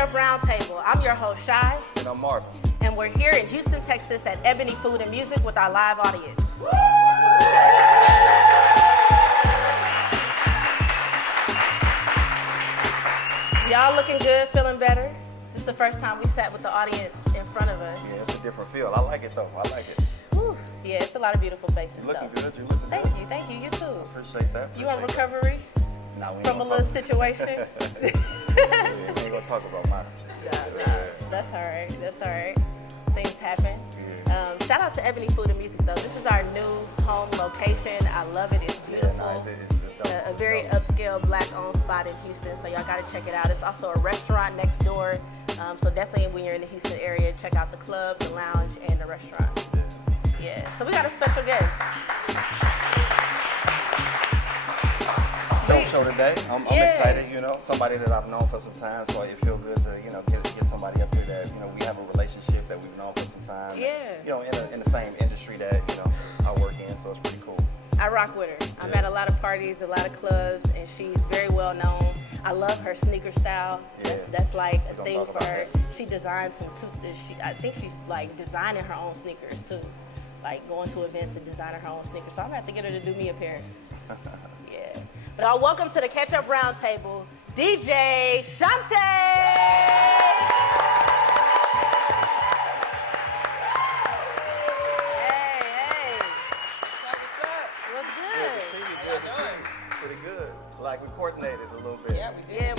Ketchup Roundtable. I'm your host, Shy. And I'm Marvin. And we're here in Houston, Texas at Ebony Food and Music with our live audience. Y'all looking good, feeling better? This is the first time we sat with the audience in front of us. Yeah, it's a different feel. I like it though. I like it. Whew. Yeah, it's a lot of beautiful faces. You're looking though. good. You're looking Thank good. you, thank you. You too. Appreciate that. You on recovery? Nah, we ain't From a gonna little situation? we ain't gonna talk about mine. Nah, that's all right. That's all right. Things happen. Shout out to Ebony Food and Music though. This is our new home location. I love it. It's beautiful. Yeah, nice. It's dope. A very upscale black-owned spot in Houston, so y'all gotta check it out. It's also a restaurant next door, so definitely when you're in the Houston area, check out the club, the lounge, and the restaurant. Yeah. So we got a special guest. Dope show today. I'm excited, you know, somebody that I've known for some time, so it feel good to, you know, get somebody up here that, you know, we have a relationship that we've known for some time. Yeah. And, you know, in the same industry that, you know, I work in, so it's pretty cool. I rock with her. I'm at a lot of parties, a lot of clubs, and she's very well known. I love her sneaker style. Yeah. That's like a Don't thing talk for about her. that. She designs some I think she's like designing her own sneakers too. Like going to events and designing her own sneakers. So I'm gonna have to get her to do me a pair. Yeah. But I'll welcome to the Ketchup Roundtable, DJ Shante! Pretty good. Like we coordinated a little bit. Yeah, we did. Yeah,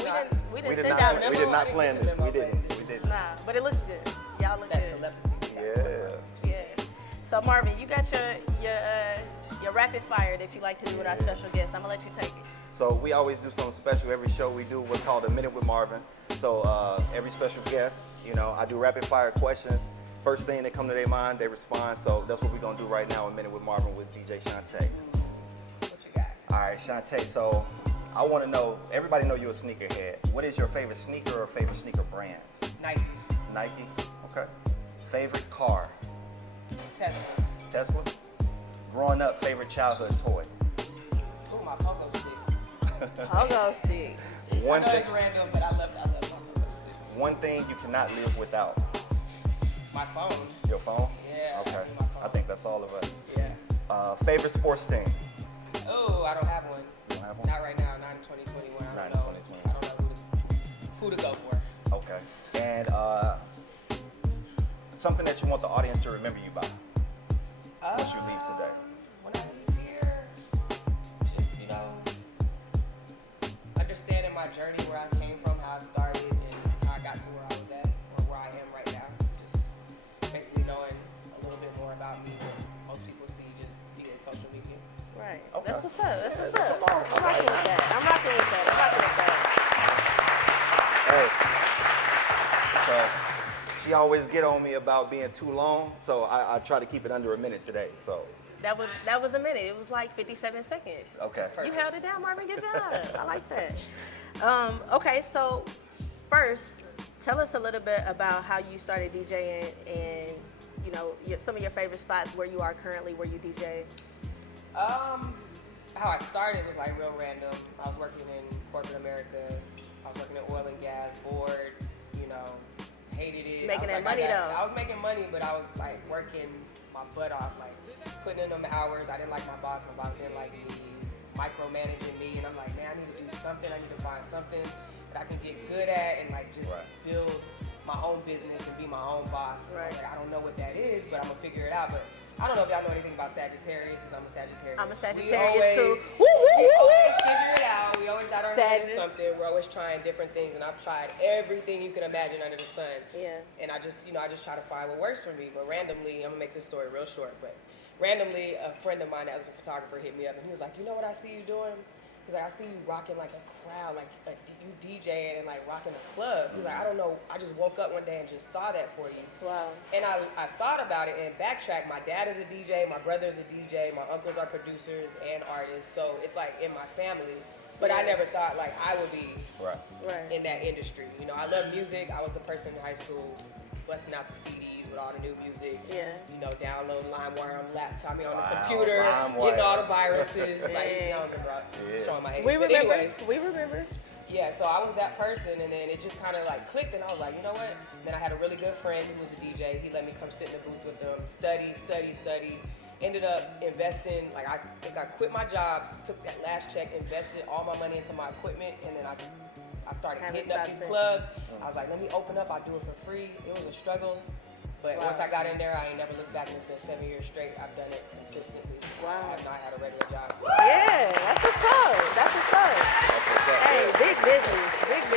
we didn't send out a We memo. did not plan this. We didn't. Nah, but it looks good. Y'all look good. Yeah. Yeah. So Marvin, you got your rapid fire that you like to do with our special guest. I'm gonna let you take it. So we always do something special. Every show we do what's called a minute with Marvin. So every special guest, you know, I do rapid fire questions. First thing that come to their mind, they respond. So that's what we're gonna do right now, a minute with Marvin with DJ Shante. What you got? All right, Shante. So I want to know. Everybody know you're a sneakerhead. What is your favorite sneaker or favorite sneaker brand? Nike. Nike. Okay. Favorite car? Tesla. Tesla. Growing up, favorite childhood toy? Ooh, my pogo stick. Pogo stick. One I know thing. it's random, but I love my pogo stick. One thing you cannot live without. My phone. Your phone? Yeah. Okay. My phone. I think that's all of us. Yeah. Favorite sports team? Oh, I don't have one. You don't have one? Not right now. Not in 2021. Not I in don't know. 2020. I don't know who to go for. Okay. And something that you want the audience to remember you by once you leave today. When I leave here, just, you know, understanding my journey, where I came from, how I started, and how I got to where I was at, or where I am right now. Just basically knowing a little bit more about me than most people see just via social media. Right. Okay. That's what's up. That's what's up. I'm rocking with that. I'm rocking with that. Hey. So she always get on me about being too long, so I try to keep it under a minute today. So That was a minute. It was like 57 seconds. okay. You held it down, Marvin. Good job. I like that. Okay, so first, tell us a little bit about how you started DJing and, you know, some of your favorite spots where you are currently, where you DJ. How I started was like real random. I was working in corporate America. I was working in oil and gas, bored, you know, hated it. Making that I was money though. I was making money, but I was like working my butt off, like putting in them hours. I didn't like my boss. My boss didn't like me, micromanaging me. And I'm like, man, I need to do something. I need to find something that I can get good at and like just build my own business and be my own boss. Right. Like, I don't know what that is, but I'm gonna figure it out. But I don't know if y'all know anything about Sagittarius, because I'm a Sagittarius. I'm a Sagittarius too. We always figure it out. We always got our head in Sagittarius. something. We're always trying different things, and I've tried everything you can imagine under the sun. Yeah. And I just try to find what works for me. But randomly, I'm gonna make this story real short. But randomly, a friend of mine that was a photographer hit me up, and he was like, you know what I see you doing? He's like, I see you rocking like a crowd, like you DJing and like rocking a club. He's like, I don't know, I just woke up one day and just saw that for you. Wow. And I thought about it and backtracked. My dad is a DJ, my brother's a DJ, my uncles are producers and artists, so it's like in my family. But I never thought like I would be in that industry. You know, I love music. I was the person in high school busting out the CDs with all the new music. Yeah. You know, downloading LimeWire on the laptop, on the computer, getting all the viruses. Like, you know, bro, showing my age. We But remember. anyways, We remember. Yeah, so I was that person, and then it just kind of like clicked, and I was like, you know what? Then I had a really good friend who was a DJ. He let me come sit in the booth with him, study. Ended up investing, like I think I quit my job, took that last check, invested all my money into my equipment, and then I started hitting up these clubs. I was like, let me open up, I'll do it for free. It was a struggle, but once I got in there, I ain't never looked back, and it's been 7 years straight. I've done it consistently. I have not had a regular job. Yeah, that's what's up. That's what's up. Hey, big business. You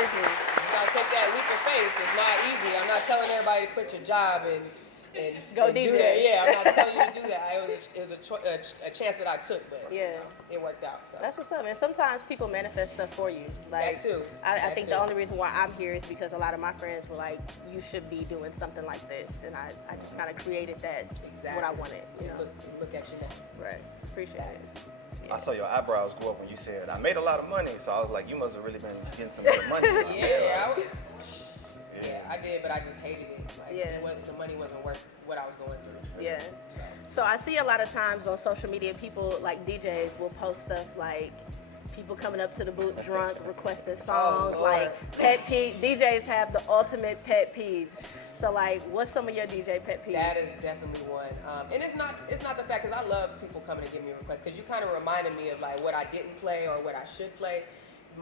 gotta take that leap of faith. It's not easy. I'm not telling everybody to quit your job and go and DJ. Do that. Yeah, I'm not telling you to do that. It was a chance that I took, but it worked out. So. That's what's up. And sometimes people manifest stuff for you. Like, that too. I think the only reason why I'm here is because a lot of my friends were like, you should be doing something like this. And I just kind of created that, what I wanted. You know? Look at you now. Right. Appreciate it. I saw your eyebrows go up when you said, I made a lot of money. So I was like, you must have really been getting some good money. Yeah, I did, but I just hated it. Like, the money wasn't worth what I was going through. Yeah. So I see a lot of times on social media, people like DJs will post stuff like people coming up to the booth drunk, requesting songs, like pet peeves. DJs have the ultimate pet peeves. So like, what's some of your DJ pet peeves? That is definitely one. And it's not the fact, because I love people coming and giving me requests, because you kind of reminded me of like what I didn't play or what I should play.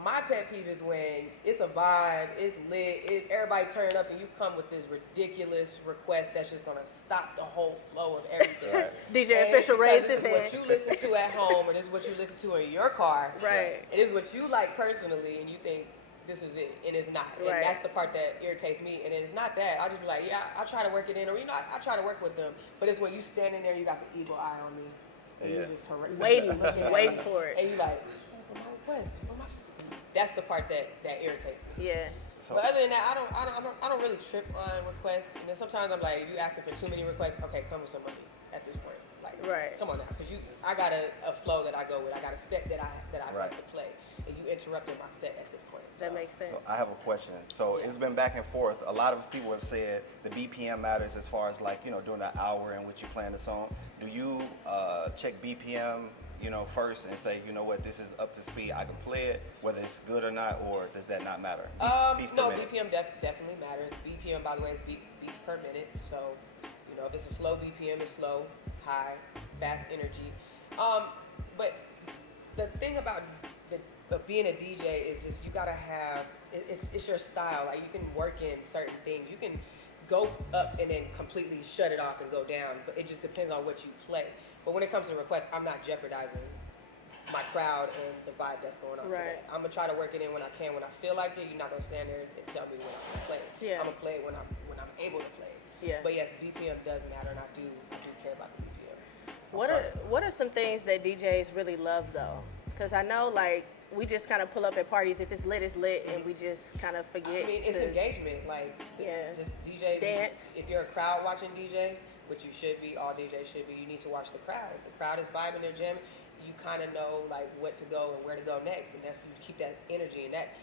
My pet peeve is when it's a vibe, it's lit, everybody turn up and you come with this ridiculous request that's just gonna stop the whole flow of everything. Right. DJ Official raised his hand. This is what you listen to at home, or this is what you listen to in your car. Right. It is what you like personally, and you think this is it, and it's not. Right. And that's the part that irritates me. And it's not that. I'll just be like, yeah, I'll try to work it in, or I try to work with them. But it's when you standing there, you got the eagle eye on me, and you just waiting for it, and you like, oh, my request. That's the part that irritates me. Yeah. So, but other than that, I don't really trip on requests. And then sometimes I'm like, if you asking for too many requests, okay, come with some money at this point. Like, come on now, because I got a flow that I go with. I got a set that I like to play, and you interrupted my set at this point. That makes sense. So I have a question. So it's been back and forth. A lot of people have said the BPM matters as far as like, you know, during the hour in which you playing the song. Do you check BPM, you know, first and say, you know what, this is up to speed, I can play it, whether it's good or not, or does that not matter? No, BPM definitely matters. BPM, by the way, is beats per minute. So, you know, if it's a slow BPM, it's slow, high, fast energy. But the thing about being a DJ is just you gotta have, it's your style. Like, you can work in certain things. You can go up and then completely shut it off and go down, but it just depends on what you play. But when it comes to requests, I'm not jeopardizing my crowd and the vibe that's going on. Right. I'm gonna try to work it in when I can, when I feel like it. You're not gonna stand there and tell me when I'm gonna play. Yeah. I'm gonna play it when I'm able to play. Yeah. But yes, BPM does matter, and I do care about the BPM. What are some things that DJs really love though? Because I know like we just kind of pull up at parties. If it's lit, and we just kind of forget. I mean, it's engagement. Like, just DJs dance. If you're a crowd watching DJ, which you should be, all DJs should be, you need to watch the crowd. If the crowd is vibing, they're jamming, you kind of know like what to go and where to go next, and that's, you keep that energy, and that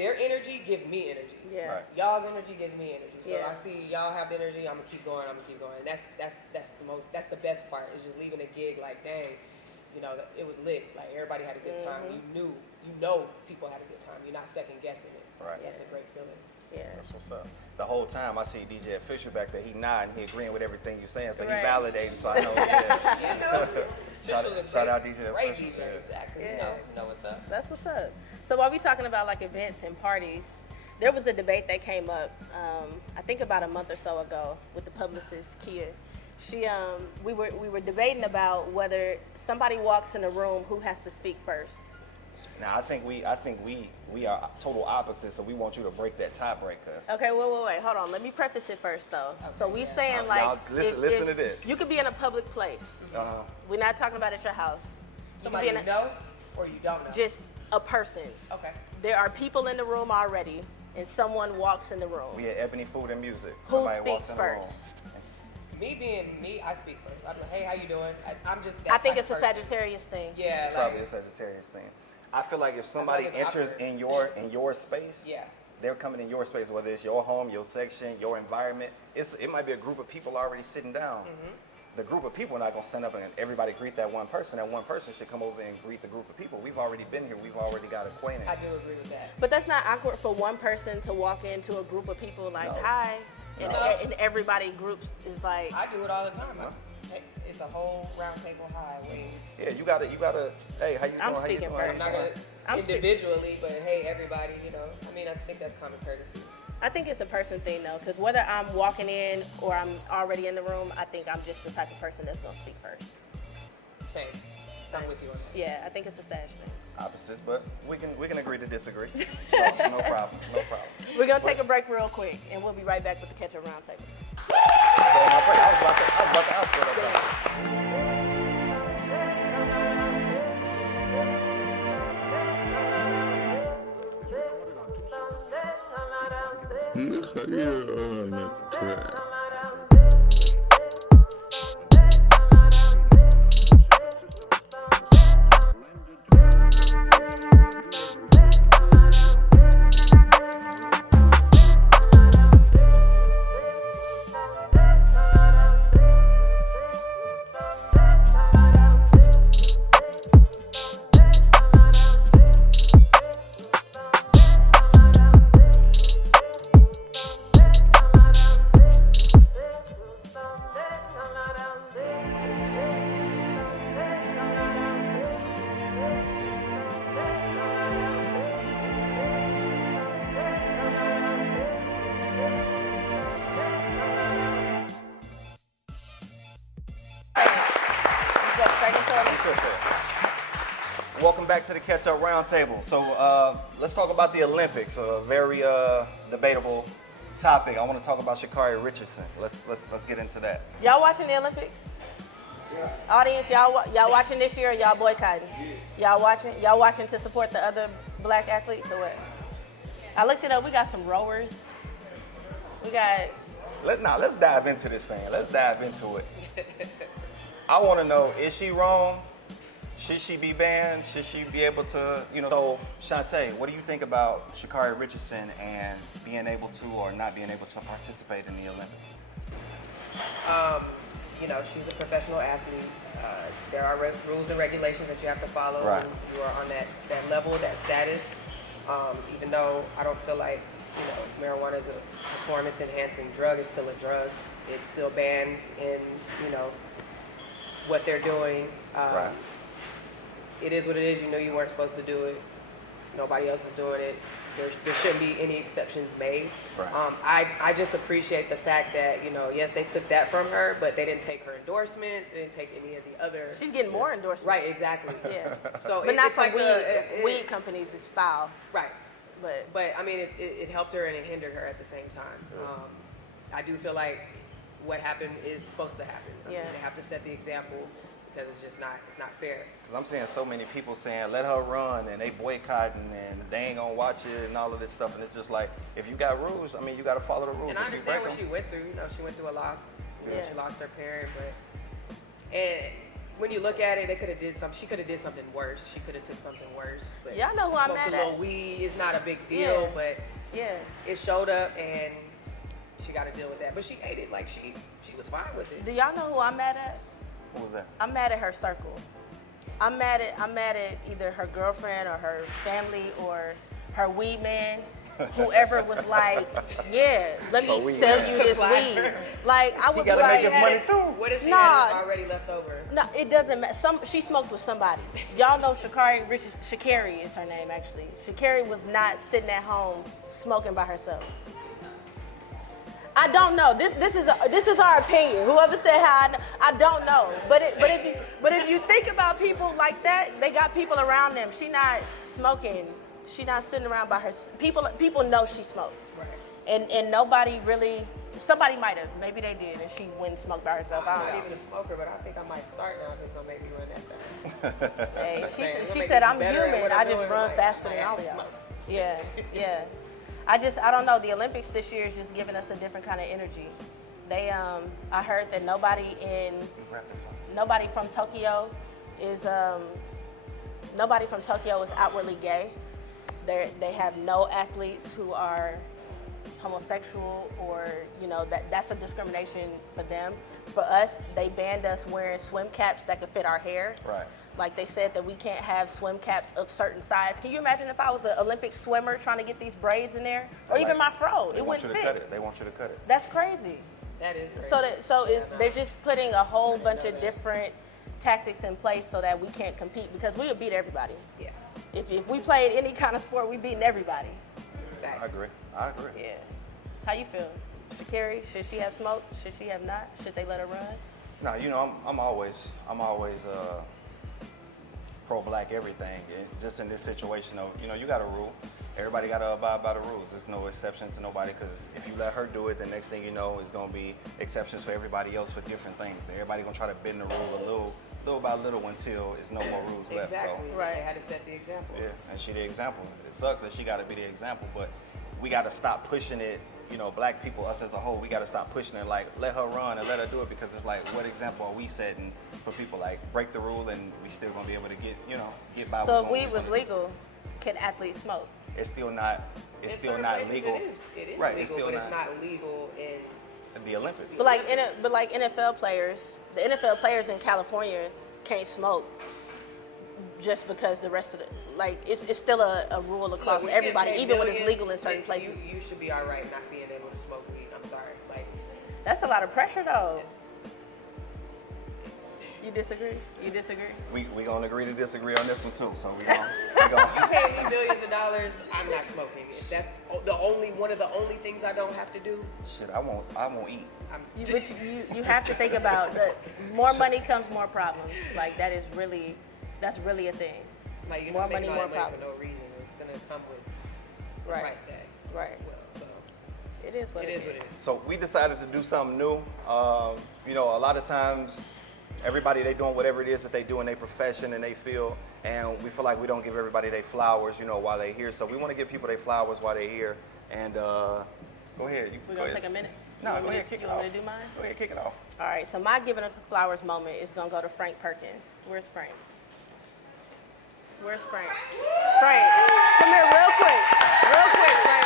their energy gives me energy. Yeah. Right. Y'all's energy gives me energy. So I see y'all have the energy, I'm gonna keep going. And that's the best part, is just leaving a gig like, dang, you know, it was lit. Like, everybody had a good time. You know people had a good time. You're not second guessing it. Right. That's a great feeling. Yeah. That's what's up. The whole time I see DJ Official back there, he nodding, he agreeing with everything you're saying, so he validating, so I know. Shout out DJ Great Official. DJ, exactly. Yeah. You know what's up. That's what's up. So while we talking about like events and parties, there was a debate that came up, I think about a month or so ago, with the publicist Kia. We were debating about whether somebody walks in a room, who has to speak first. Now I think we are total opposites, so we want you to break that tiebreaker. Okay, wait, hold on. Let me preface it first though. Okay, so we saying like, y'all listen to this. You could be in a public place. We're not talking about at your house. Somebody you know or you don't know? Just a person. Okay. There are people in the room already, and someone walks in the room. We at Ebony Food and Music. Who Somebody speaks first? Me being me, I speak first. I'm like, hey, how you doing? I'm just that I think it's a person. Sagittarius thing. Yeah, it's probably a Sagittarius thing. I feel like if somebody enters in your space, they're coming in your space, whether it's your home, your section, your environment. It might be a group of people already sitting down. the group of people are not going to stand up and everybody greet that one person. That one person should come over and greet the group of people. We've already been here. We've already got acquainted. I do agree with that. But that's not awkward for one person to walk into a group of people like, hi, and everybody groups is like. I do it all the time. It's a whole round table high wave. Yeah, you gotta. Hey, how you doing? I'm speaking first. I'm not gonna individually, but hey, everybody. I mean, I think that's common courtesy. I think it's a person thing though, because whether I'm walking in or I'm already in the room, I think I'm just the type of person that's gonna speak first. Same. I'm with you on that. Yeah, I think it's a Sag thing. Opposites, but we can agree to disagree. No problem. We're gonna take a break real quick, and we'll be right back with the Catch Up Roundtable. I was about to outro that. on the track. Welcome back to the Catch Up Roundtable. So let's talk about the Olympics, a very debatable topic. I want to talk about Sha'Carri Richardson. Let's get into that. Y'all watching the Olympics? Yeah. Audience, y'all watching this year or y'all boycotting? Yeah. Y'all watching to support the other black athletes or what? I looked it up. We got some rowers. We got. Let's dive into this thing. Let's dive into it. I want to know, is she wrong? Should she be banned? Should she be able to, So, Shante, what do you think about Sha'Carri Richardson and being able to or not being able to participate in the Olympics? She's a professional athlete. There are rules and regulations that you have to follow. Right. You are on that level, that status. Even though I don't feel like, marijuana is a performance-enhancing drug, it's still a drug. It's still banned in, what they're doing. Right. It is what it is. You weren't supposed to do it. Nobody else is doing it. There shouldn't be any exceptions made. Right. I just appreciate the fact that, yes, they took that from her, but they didn't take her endorsements. They didn't take any of the other. She's getting more endorsements. Right, exactly. Yeah. So but not it's from like weed companies. It's foul. Right. But I mean, it helped her and it hindered her at the same time. I do feel like what happened is supposed to happen. I mean, they have to set the example because it's not fair. Because I'm seeing so many people saying, let her run, and they boycotting, and they ain't gonna watch it, and all of this stuff. And it's just like, if you got rules, I mean, you gotta follow the rules. And I understand what she went through. She went through a loss. She lost her parent, and when you look at it, they could have did something. She could have did something worse. She could have took something worse. But y'all know who I'm mad at. A little weed is not a big deal, but it showed up, and she got to deal with that. But she ate it like she was fine with it. Do y'all know who I'm mad at? What was that? I'm mad at her circle. I'm mad at either her girlfriend or her family or her weed man. Whoever was like, let me sell you this weed. Like, I would be like, make his money too. What if she had it already left over? No, it doesn't matter. She smoked with somebody. Y'all know Sha'Carri is her name, actually. Sha'Carri was not sitting at home smoking by herself. I don't know. This is our opinion. Whoever said how, I don't know. But if you think about people like that, they got people around them. She not smoking. She not sitting around by her. People know she smokes. Right. And nobody really. Somebody might have. Maybe they did, and she went and smoked by herself. I'm not even a smoker, but I think I might start now. It's gonna make me run that fast. Hey, she said I'm human. I just run faster than all of y'all. Yeah. I don't know. The Olympics this year is just giving us a different kind of energy. I heard that nobody from Tokyo is outwardly gay. They have no athletes who are homosexual or that's a discrimination for them. for us, they banned us wearing swim caps that could fit our hair. Right. Like they said that we can't have swim caps of certain size. Can you imagine if I was an Olympic swimmer trying to get these braids in there? Or even my fro, it wouldn't fit. They want you to cut it. That's crazy. That is crazy. They're just putting a whole bunch of different tactics in place so that we can't compete because we would beat everybody. Yeah. If we played any kind of sport, we beating everybody. Facts. I agree. Yeah. How you feel? Sha'Carri, should she have smoke? Should she have not? Should they let her run? No, you know, I'm always pro-black everything. Just in this situation, though, you know, you got a rule. Everybody got to abide by the rules. There's no exception to nobody because if you let her do it, the next thing you know is going to be exceptions for everybody else for different things. Everybody going to try to bend the rule little by little until there's no more rules left. Exactly. So, right. They had to set the example. Yeah, and she the example. It sucks that she got to be the example, but we got to stop pushing it. You know, black people, us as a whole, we got to stop pushing it. Like, let her run and let her do it because it's like, what example are we setting for people? Like, break the rule and we still gonna be able to get by. So if weed was legal, can athletes smoke? It's still not. It's In still certain not places legal. It is right. legal, It's still but not it's not legal in the Olympics. But like NFL players, the NFL players in California can't smoke just because the rest of the it's still a rule across Look, everybody, even when it's millions, legal in certain places. You should be all right not being able to smoke weed. I'm sorry. Like, That's a lot of pressure, though. You disagree? You disagree? We gonna agree to disagree on this one too. So we you gonna pay me millions of dollars, I'm not smoking it. That's one of the only things I don't have to do. shit. I won't eat. But you have to think about that. More money comes more problems. Like that's really a thing. Like, you're More not making money, all more that money problems. for no reason. It's gonna come with a Right. price tag. Right. Well, so It is what it it is what is. it is. So we decided to do something new. You know, a lot of times, everybody they doing whatever it is that they do in their profession and they feel, and we feel like we don't give everybody their flowers, you know, while they're here. So we want to give people their flowers while they're here. And go ahead. We're gonna take a minute. No, go ahead, kick it You off. want me to do mine? Go ahead, kick it off. All right. So my giving a flowers moment is gonna go to Frank Perkins. Where's Frank? Where's Frank? Frank, come here real quick, Frank.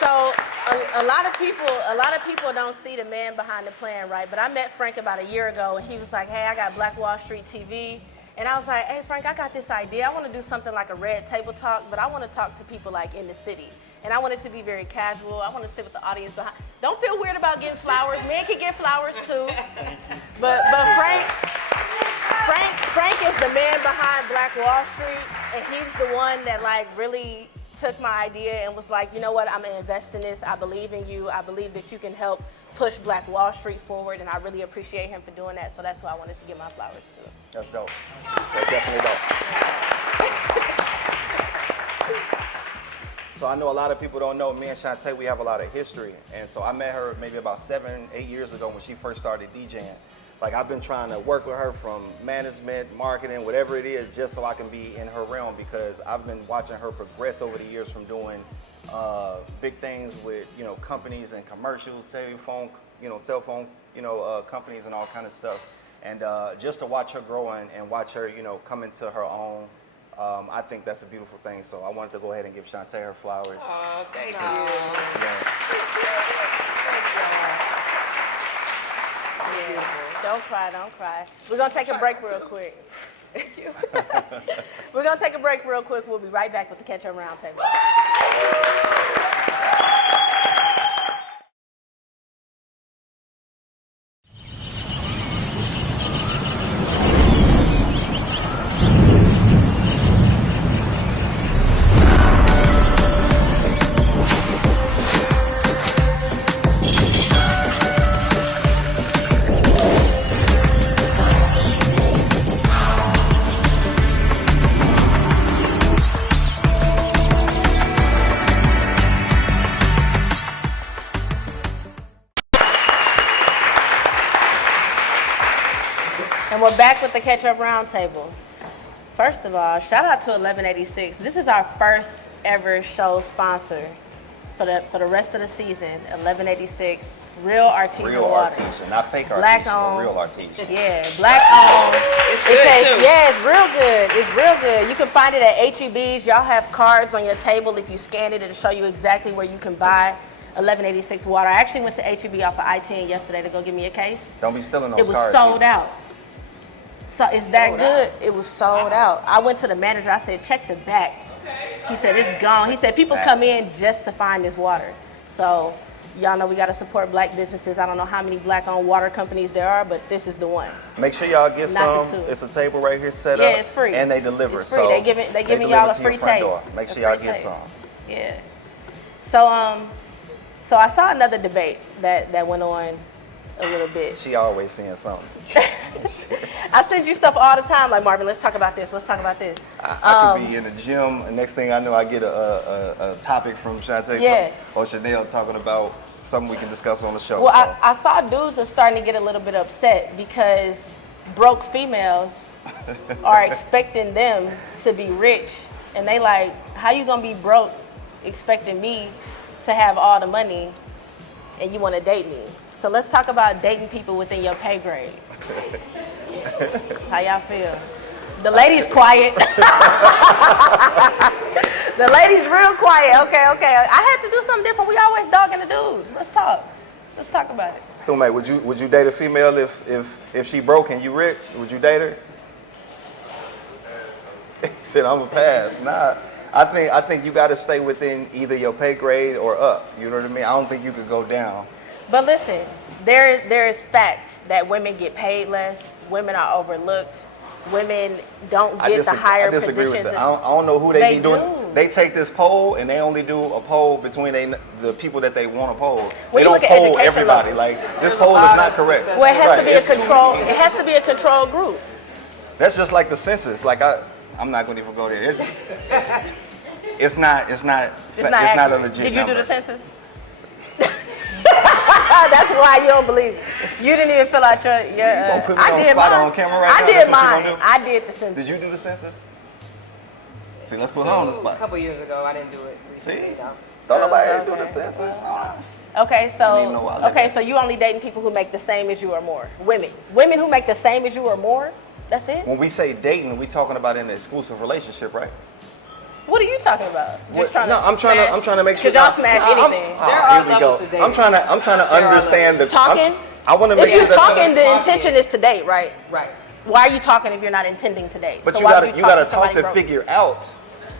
So a lot of people don't see the man behind the plan, right? But I met Frank about a year ago, and he was like, "Hey, I got Black Wall Street TV," and I was like, "Hey, Frank, I got this idea. I want to do something like a red table talk, but I want to talk to people like in the city, and I want it to be very casual. I want to sit with the audience behind. Don't feel weird about getting flowers. Men can get flowers too, but Frank is the man behind Black Wall Street, and he's the one that like really took my idea and was like, you know what, I'm gonna invest in this. I believe in you. I believe that you can help push Black Wall Street forward, and I really appreciate him for doing that. So that's who I wanted to give my flowers to. That's dope. That's definitely dope. So I know a lot of people don't know, me and Shante, we have a lot of history. And so I met her maybe about 7-8 years ago when she first started DJing. Like, I've been trying to work with her from management, marketing, whatever it is, just so I can be in her realm, because I've been watching her progress over the years from doing big things with, you know, companies and commercials, cell phone companies and all kind of stuff. And just to watch her grow and watch her, you know, come into her own, I think that's a beautiful thing. So I wanted to go ahead and give Shante her flowers. Oh, thank you. Yeah. Don't cry. We're gonna take a break real quick. Thank you. We're gonna take a break real quick. We'll be right back with the Catch Up Roundtable. We're back with the Catch Up Roundtable. First of all, shout out to 1186. This is our first ever show sponsor for the rest of the season. 1186, real artesian water. Real artesian, not fake Black artesian, owned. but real artesian. Yeah, black owned. It's good too. Yeah, it's real good. It's real good. You can find it at HEB's. Y'all have cards on your table. If you scan it, it'll show you exactly where you can buy 1186 water. I actually went to HEB off of I-10 yesterday to go get me a case. Don't be stealing those It was cards. sold out. So it's that good. It was sold out. I went to the manager. I said, check the back. He said, it's gone. He said, people come in just to find this water. So y'all know we got to support black businesses. I don't know how many black-owned water companies there are, but this is the one. Make sure y'all get Knock some. it too. It's a table right here set up. Yeah, it's free. And they deliver. It's free. So they giving y'all a deliver to your free front door. taste. Make sure A y'all free get taste. some. Yeah. So I saw another debate that went on a little bit. She always seeing something. I send you stuff all the time, like, Marvin, let's talk about this. Let's talk about this. I could be in the gym, and next thing I know, I get a topic from Shante or Chanel talking about something we can discuss on the show. Well, so. I saw dudes are starting to get a little bit upset because broke females are expecting them to be rich. And they like, how you gonna be broke expecting me to have all the money and you wanna date me? So let's talk about dating people within your pay grade. How y'all feel? The ladies quiet. The ladies real quiet. Okay. I had to do something different. We always dogging the dudes. Let's talk. Let's talk about it. Thume, would you date a female if she broke and you rich? Would you date her? He said, I'm a pass. Nah. I think you gotta stay within either your pay grade or up. You know what I mean? I don't think you could go down. But listen, there is fact that women get paid less, women are overlooked, women don't get the higher positions. I disagree with that. I don't know who they be doing. Do. They take this poll and they only do a poll between the people that they want to poll. When they don't poll everybody. levels. Like this poll is not correct. Well, it has to be a control. It has to be a control group. That's just like the census. Like I'm not going to even go there. It's not a legit Did you number. do the census? That's why you don't believe it. You didn't even fill out your. You gonna put me I on did spot mine. on camera right I now? did That's what you mine. gonna do? I did the census. Did you do the census? See, let's put her on the spot. A couple years ago, I didn't do it See? recently. Don't nobody do the census. Okay, I so you only dating people who make the same as you or more. Women who make the same as you or more. That's it. When we say dating, we talking about in an exclusive relationship, right? What are you talking about? I'm trying to make sure. Because y'all smash anything. There are here we levels go. to dating. I'm trying to understand the talking. I want to make If you're sure that talking, the intention is to date, right? Right. Why are you talking if you're not intending to date? But So you why would gotta talk somebody to broke? figure out.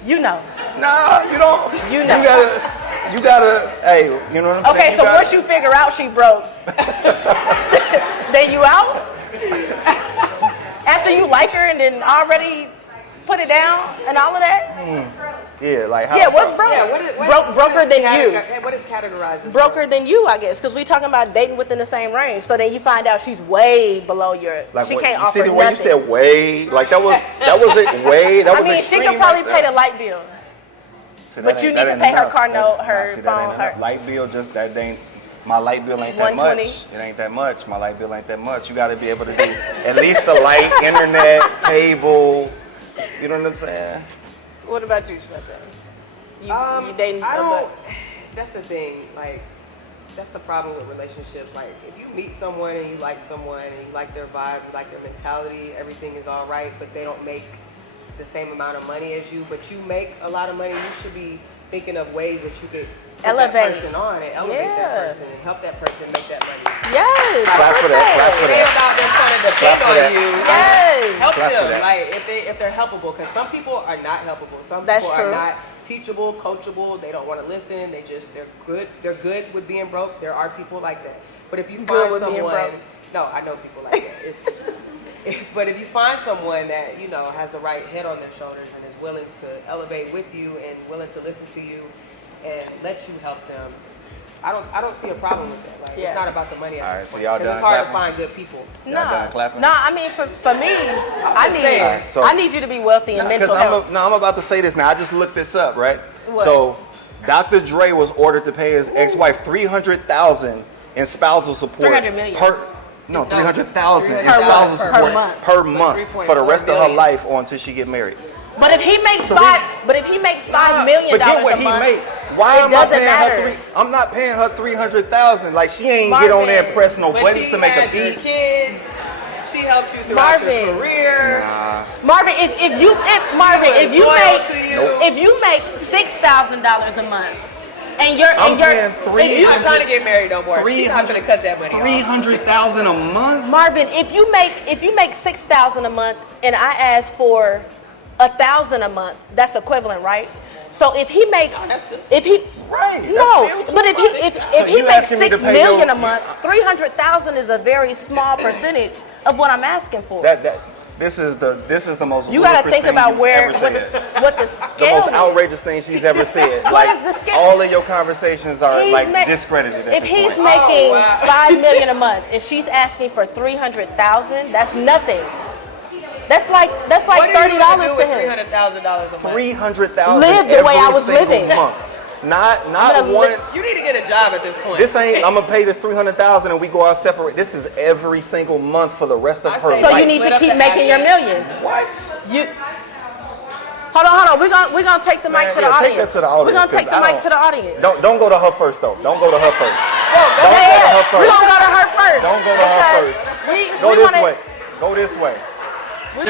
You know. Nah, you don't. You know. You gotta. Hey, you know what I'm saying? Okay, so once you figure out she broke, then you out? After you like her and then already put it down and all of that? Yeah, like how? Yeah, what's broke? Yeah, broker than you. What is categorized as Broker than you, I guess, because we talking about dating within the same range. So then you find out she's way below your. Like she what, can't you offer see the way nothing. you said way? Like that was it way? That I was mean, she extreme could probably right pay there. the light bill. See, but that you ain't- need that to ain't pay her enough. car note, Nah, her see, that ain't phone, enough. her- Light bill just that ain't. My light bill ain't that 120. much. It ain't that much. My light bill ain't that much. You got to be able to do at least the light, internet, cable. You know what I'm saying? What about you, Shante? You dating I a don't. butt? That's the thing. Like, that's the problem with relationships. Like, if you meet someone and you like someone and you like their vibe, you like their mentality, everything is all right, but they don't make the same amount of money as you, but you make a lot of money, you should be thinking of ways that you could put Elevate. that person on and elevate Yeah. that person and help that person make that money. Yes. Clap for that. Clap for It ain't that. about them trying to Clap depend for on that. you. Yes. Help Clap for them, that. like if they're helpable, because some people are not helpable. Some That's people true. are not teachable, coachable. They don't want to listen. They're good. They're good with being broke. There are people like that. But if you Good find with being someone, broke. no, I know people like that. But if you find someone that has the right head on their shoulders and is willing to elevate with you and willing to listen to you and let you help them, I don't see a problem with that. Like, Yeah. it's not about the money. All right, so y'all because it's done hard clapping? to find good people. Y'all done clapping? No, I mean for me, saying. So- I need you to be wealthy and mental health. I'm about to say this now. I just looked this up, right? What? So, Dr. Dre was ordered to pay his ex-wife $300,000 in spousal support 300 million. 300,000 in Per spousal month. support Per month. per month for the 3.4 rest of her billion. life or until she get married. But if he makes So $5 million Forget what a he month, make. Why it am I doesn't paying matter. her I'm not paying her 300,000. Like she ain't get on there and Marvin. press no But buttons she to make a has your beat. kids. She helped you throughout Marvin. your career. Marvin, if you was loyal to you. if you make $6,000 a month, And you're She's not trying to get married no more. She's not gonna cut that money. $300,000 a month. Marvin, if you make $6,000 a month, and I ask for $1,000 a month, that's equivalent, right? So if he makes, right. if he makes $6 million a month, $300,000 is a very small percentage of what I'm asking for. This is the most. You got to think about what the scale the most outrageous thing she's ever said. Like all of your conversations are discredited. If he's making $5 million a month, and she's asking for $300,000, that's nothing. That's like $30 to him. $300,000 a month. $300,000. Live the way I was living. Month. Not once. You need to get a job at this point. This ain't. I'm gonna pay this $300,000 and we go out separate. This is every single month for the rest of her life. So you need to keep making your millions. What? Hold on. We're gonna take the mic to the audience. Take that to the audience. We're gonna take the mic to the audience. Don't go to her first though. Don't go to her first. We're gonna go to her first. Don't go to her first. Go this way. Go this way. Yeah,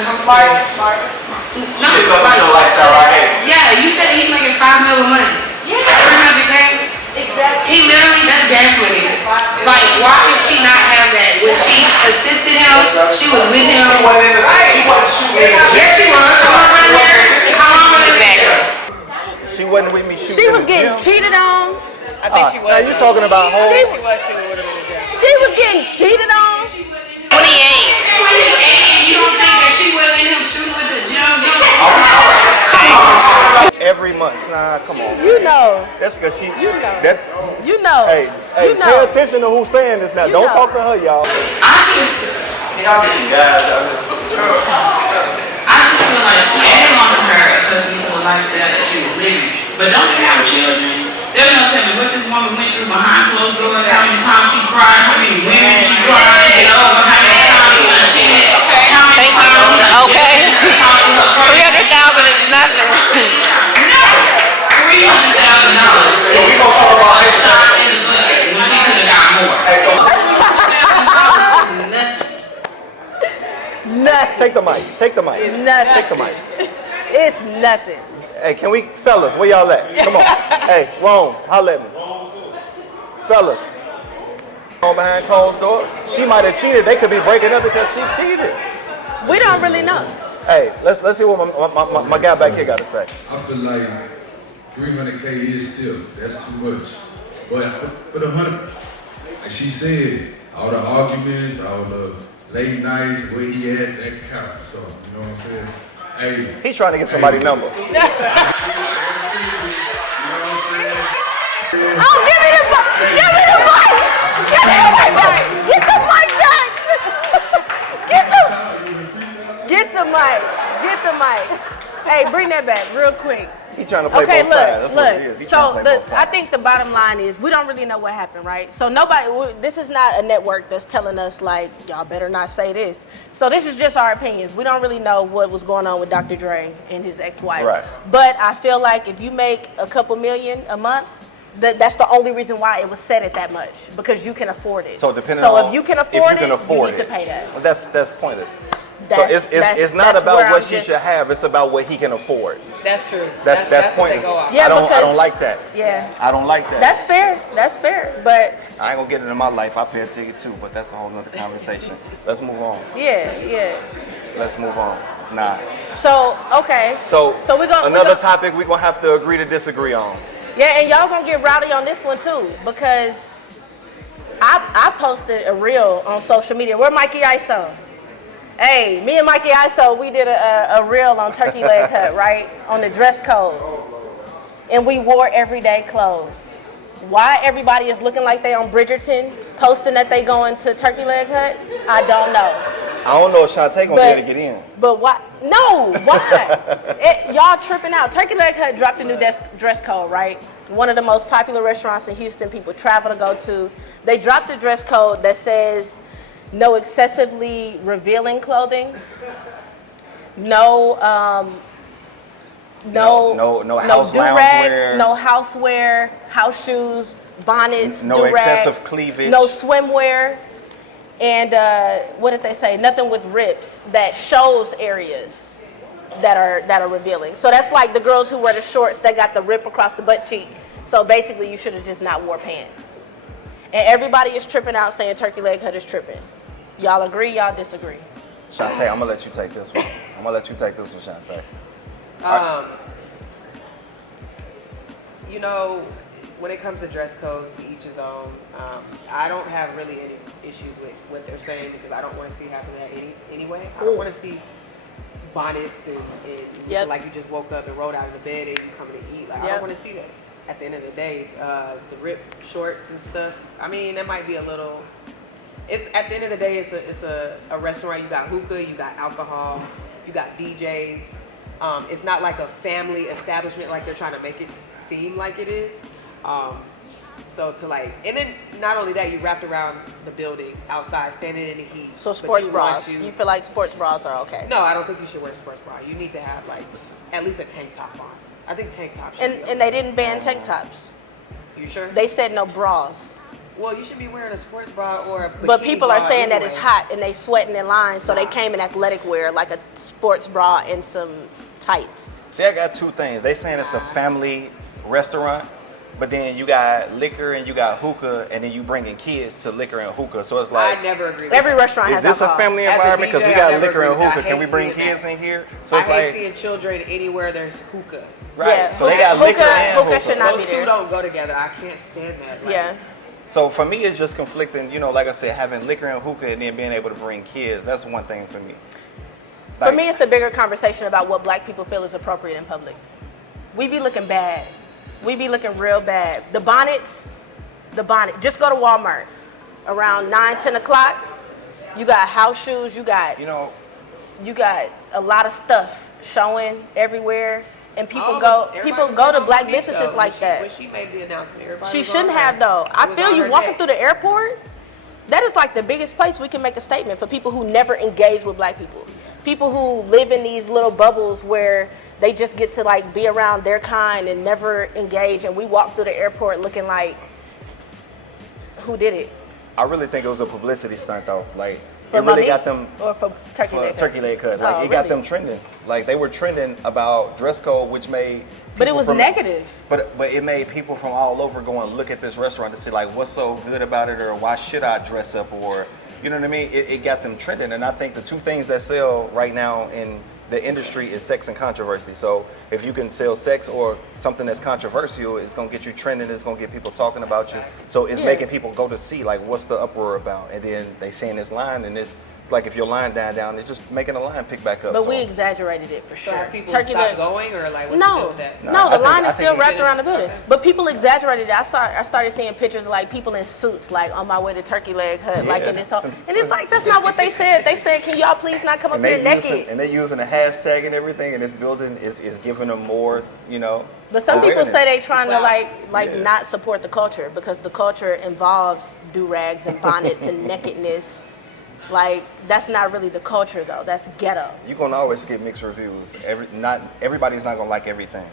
you said he's making $5 million a month. Yeah. $300K. Exactly. He literally, that's gas money. Like, why did she not have that? When she assisted him, she was with him. She wasn't shooting in the gym. Yes, she was. How long was that? She wasn't with me shooting. She was getting cheated on. I think she was. Now you talking about home? She was shooting with him in the gym. She was getting cheated on. 28. You don't think that she wasn't in him shooting with the gym? Every month. Nah, come on. You know. That's because she. You know. Hey, pay attention to who's saying this now. Don't talk to her, y'all. I just feel like Eddie wants her accustomed to a lifestyle that she was living. But don't they have children? They're gonna tell me what this woman went through behind closed doors, how many times she cried, how many women she cried to get over, how many times she got cheated, how many times $300,000 is nothing. $300,000. So we gonna talk about a shot in the bucket when she could have got more. Nothing. Take the mic. Take the mic. Nothing. Take the mic. It's nothing. Hey, can we, fellas, where y'all at? Come on. Hey, Rome, holla at me. Fellas. On behind closed door. She might have cheated. They could be breaking up because she cheated. We don't really know. Hey, let's see what my guy back here got to say. I feel like 300K is still, that's too much. But 100, like she said, all the arguments, all the late nights, where he at, that counts. So, you know what I'm saying? Hey, He's trying to get somebody's number. Oh, give me the mic! Give me the mic! Give me the mic back! Get the mic back! Get the mic! Get the mic! Hey, bring that back real quick. He's trying to play both sides. That's what it is. He's trying to play both sides. I think the bottom line is we don't really know what happened, right? So this is not a network that's telling us like, y'all better not say this. So this is just our opinions. We don't really know what was going on with Dr. Dre and his ex-wife. Right. But I feel like if you make a couple million a month, that's the only reason why it was set at that much, because you can afford it. So if you can afford you need to pay that. Well, that's pointless. It's not about what she should have. It's about what he can afford. That's true. That's pointless. Yeah, I don't like that. Yeah. I don't like that. That's fair. That's fair. But I ain't gonna get into my life. I pay a ticket too, but that's a whole nother conversation. Let's move on. yeah. Let's move on. Nah. So okay. So we're gonna topic we're gonna have to agree to disagree on. Yeah, and y'all gonna get rowdy on this one too, because I posted a reel on social media. Where Mikey ISO? Hey, me and Mikey ISO, we did a reel on turkey leg hut, right? On the dress code. And we wore everyday clothes. Why everybody is looking like they on Bridgerton, posting that they going to turkey leg hut, I don't know. I don't know if Shante gonna be able to get in. But why? No, why? Y'all tripping out. Turkey Leg Hut dropped a new dress code, right? One of the most popular restaurants in Houston, people travel to go to. They dropped a dress code that says no excessively revealing clothing, no house do-rags, no housewear, house shoes, bonnets, no do-rags, excessive cleavage, no swimwear. And what did they say? Nothing with rips that shows areas that are revealing. So that's like the girls who wear the shorts that got the rip across the butt cheek. So basically, you should have just not wore pants. And everybody is tripping out saying turkey leg cut is tripping. Y'all agree, y'all disagree? Shante, I'm gonna let you take this one. Shante. You know, when it comes to dress code, to each his own. I don't have really any issues with what they're saying because I don't want to see half of that anyway. I don't want to see bonnets and like you just woke up and rolled out of the bed and you coming to eat. Like I don't want to see that. At the end of the day, the ripped shorts and stuff. I mean, that might be a little. It's at the end of the day, it's a restaurant. You got hookah, you got alcohol, you got DJs. It's not like a family establishment like they're trying to make it seem like it is. So to like, and then not only that, you wrapped around the building outside, standing in the heat. So sports bras, you feel like sports bras are okay? No, I don't think you should wear a sports bra. You need to have like at least a tank top on. I think tank tops should be okay. And they didn't ban tank tops. You sure? They said no bras. Well, you should be wearing a sports bra or a bikini But people are saying anyway. that it's hot and they sweating in line, so they came in athletic wear, like a sports bra and some tights. See, I got two things. They saying it's a family restaurant, but then you got liquor and you got hookah, and then you bringing kids to liquor and hookah. So it's like I never agree with every that. restaurant is has this a alcohol. family As a environment? Because we DJ, I got never liquor and agree with that. hookah. I Can we hate bring seeing kids that. in here? So I it's hate like seeing children anywhere there's hookah. right. Yeah, So they got liquor and hookah hookah. should not be Those two there. don't go together. I can't stand that. Like, Yeah. So for me, it's just conflicting. You know, like I said, having liquor and hookah and then being able to bring kids. That's one thing for me. For me, it's a bigger conversation about what black people feel is appropriate in public. We be looking bad. We be looking real bad. The bonnet. Just go to Walmart around 9, 10 o'clock. You got house shoes. You got a lot of stuff showing everywhere, and people go to black businesses like that. When she made the announcement, everybody She was shouldn't on have her. though. It I was feel on you her walking neck. through the airport. That is like the biggest place we can make a statement for people who never engage with black people. People who live in these little bubbles where they just get to like be around their kind and never engage, and we walk through the airport looking like, who did it? I really think it was a publicity stunt though. Like For it really Monique? got them Or for turkey leg cut? turkey leg cut. Like Oh, it got really? them trending. Like they were trending about dress code, which made. But it people was from- negative. But it made people from all over go and look at this restaurant to see like what's so good about it, or why should I dress up, or you know what I mean? It got them trending, and I think the two things that sell right now in the industry is sex and controversy. So if you can sell sex or something that's controversial, it's gonna get you trending. It's gonna get people talking about you. So it's making people go to see like what's the uproar about, and then they saying this line, and it's like if your line down, it's just making the line pick back up. But so, we exaggerated it for So sure. have people stopped going, or like what's the deal with that? No, No, the I think- line I is think still he wrapped around the finished. building. Okay. But people exaggerated it. I started seeing pictures of like people in suits, like on my way to Turkey Leg Hut, like in this whole. And it's like that's not what they said. They said, "Can y'all please not come up and here they naked?" and they're using a hashtag and everything, and this building is giving them more, you know. But some people awareness. say they trying to like Yeah. not support the culture because the culture involves do-rags and bonnets and nakedness. Like that's not really the culture though. That's ghetto. You're gonna always get mixed reviews. Not everybody's not gonna like everything.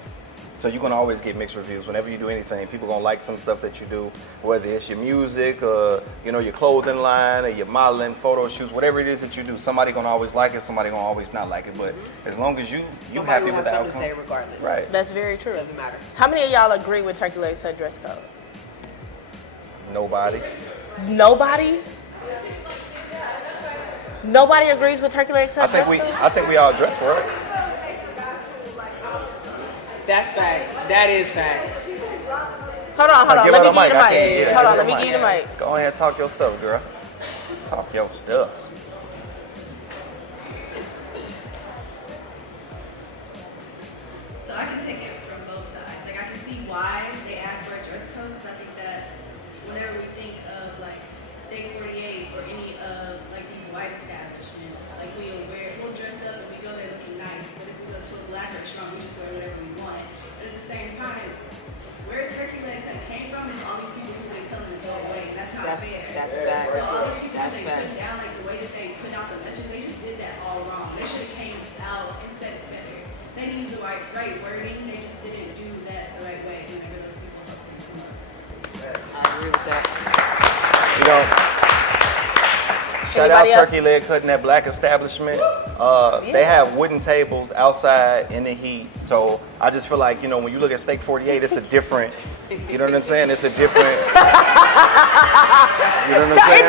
So you're gonna always get mixed reviews. Whenever you do anything, people gonna like some stuff that you do, whether it's your music or your clothing line or your modeling, photo shoots, whatever it is that you do. Somebody gonna always like it. Somebody gonna always not like it. But as long as you Somebody happy will with have the something outcome, to say regardless. right? That's very true. Doesn't matter. How many of y'all agree with Turkey Leg Hut dress code? Nobody. Nobody? Nobody agrees with Turkey Leg Hut dress code? I think we all dress for it. That's fact. That is fact. Hold on. Give Let her me give you the I can't mic. get it. Hold on, Give let me her give you the mic. Go ahead and talk your stuff, girl. Talk your stuff. So I can take it from both sides. Like I can see why they asked for a dress code, because I think that whenever we think of like Steak 48 or any of like these white establishments, like we'll dress up and we go there looking nice. But if we go to a black restaurant, we just wear whatever we want. But at the same time, where turkey leg that came from is all these people who they telling to go away. And that's not fair. That's fact. So all these people That's they fact. put down, like the way that they put out the message, they just did that all wrong. They should have came out and said it better. They didn't use the right wording. They just didn't do that the right way. Whenever those people come up. I agree with that. Shout Anybody out else? Turkey Leg Hut in that black establishment. They have wooden tables outside in the heat. So I just feel like, you know, when you look at Steak 48, it's a different, you know what I'm saying? It's a different, you know what I'm saying?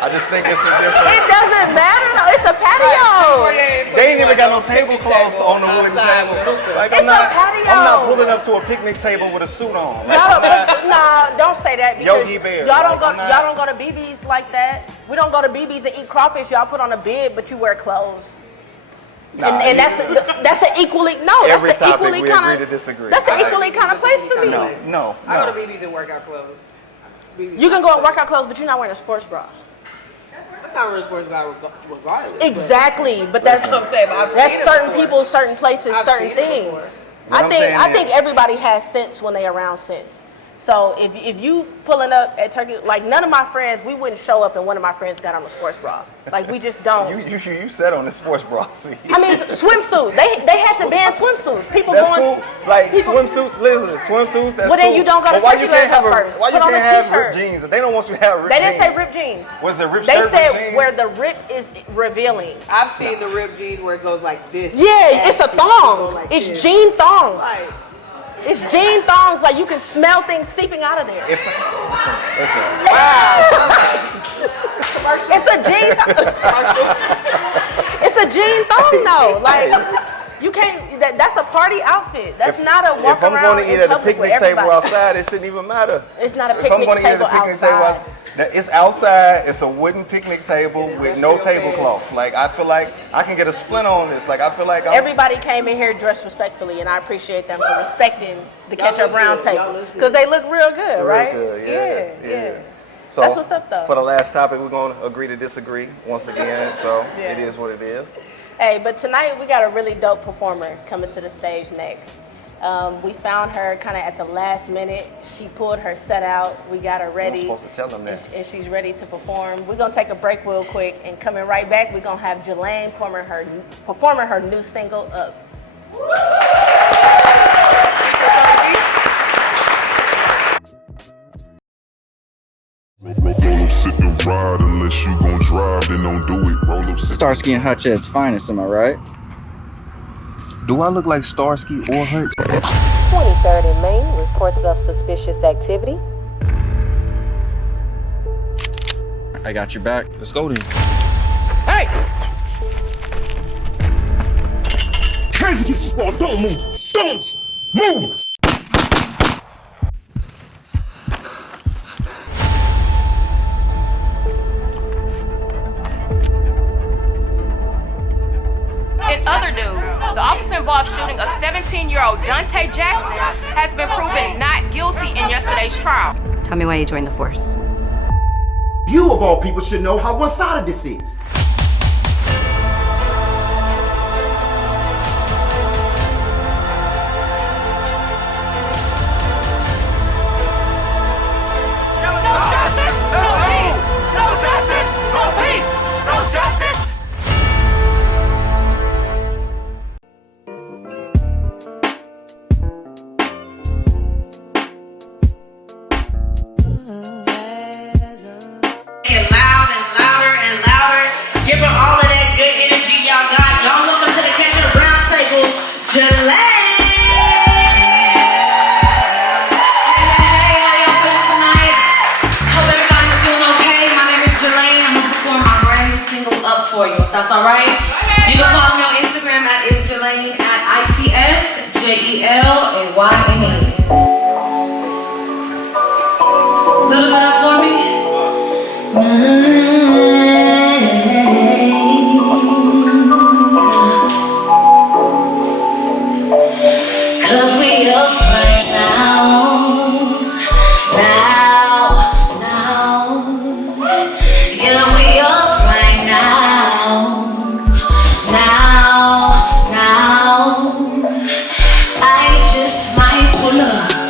I just think it's a different. It doesn't matter though. It's a patio. They ain't even got no tablecloths on the wooden table. Like I'm not pulling up to a picnic table with a suit on. Nah, don't say that because Yogi Bear. y'all don't go to BB's like that. We don't go to BB's and eat crawfish. Y'all put on a bib, but you wear clothes. Nah, and that's an equally kind of place for me. No. I go to BB's and workout clothes. You can go in workout clothes, but you're not wearing a sports bra. I'm not wearing a sports bra regardless. Exactly, but that's what I'm saying. But that's certain people, certain places, certain things. I think everybody has sense when they around sense. So if you pulling up at Turkey, like none of my friends, we wouldn't show up and one of my friends got on a sports bra. Like we just don't. You sat on the sports bra. See. I mean swimsuits. They had to ban swimsuits. That's cool. Like swimsuits, listen, swimsuits. That's well, then cool. you don't go to Turkey first. Why you can't have ripped jeans? They don't want you to have ripped jeans. They didn't say ripped jeans. Was it ripped They shirt said jeans? where the rip is revealing. I've seen the ripped jeans where it goes like this. Yeah, it's a thong. It's jean thongs. It's jean thongs, like you can smell things seeping out of there. Listen. It's a jean It's a jean thong though. Like you can't, that's a party outfit. That's not a walk around. If I'm going to eat at a picnic table outside, it shouldn't even matter. It's not a picnic table outside. It's outside. It's a wooden picnic table with no tablecloth. Like I feel like I can get a splint on this. Like I feel like everybody came in here dressed respectfully, and I appreciate them for respecting the Ketchup Round Table because they look real good, right? Real good, yeah. So that's what's up, though. For the last topic, we're going to agree to disagree once again. So it is what it is. Hey, but tonight we got a really dope performer coming to the stage next. We found her kind of at the last minute. She pulled her set out. We got her ready. I'm supposed to tell them that. And she's ready to perform. We're going to take a break real quick, and coming right back, we're going to have Jelayne performing her new single, Up. Starsky and Hutch at its finest, am I right? Do I look like Starsky or Hutch? 23rd in Main, reports of suspicious activity. I got your back. Let's go then. Hey! Hands against the wall, don't move! Don't move! In other news, the officer involved shooting of 17-year-old Dante Jackson has been proven not guilty in yesterday's trial. Tell me why you joined the force. You, of all people, should know how one-sided this is. That's all right. You can follow me on Instagram at Jelayne at ITSJELAYNE. Little bit up for me. Cause we up right now. Yeah, we up right now. I just might pull up.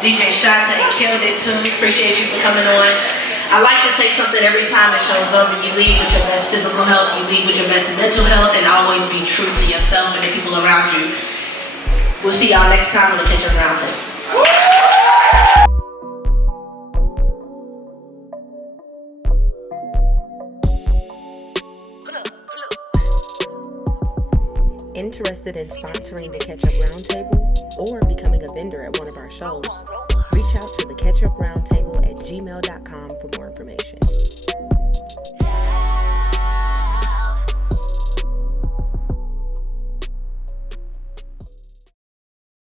DJ Shante killed it too. Appreciate you for coming on. I like to say something every time it shows up. You leave with your best physical health, you leave with your best mental health, and always be true to yourself and the people around you. We'll see y'all next time on the Catch Up Roundtable. Interested in sponsoring the Catch Up Roundtable or becoming a vendor at one of our shows? Reach out to the catchuproundtable@gmail.com for more information.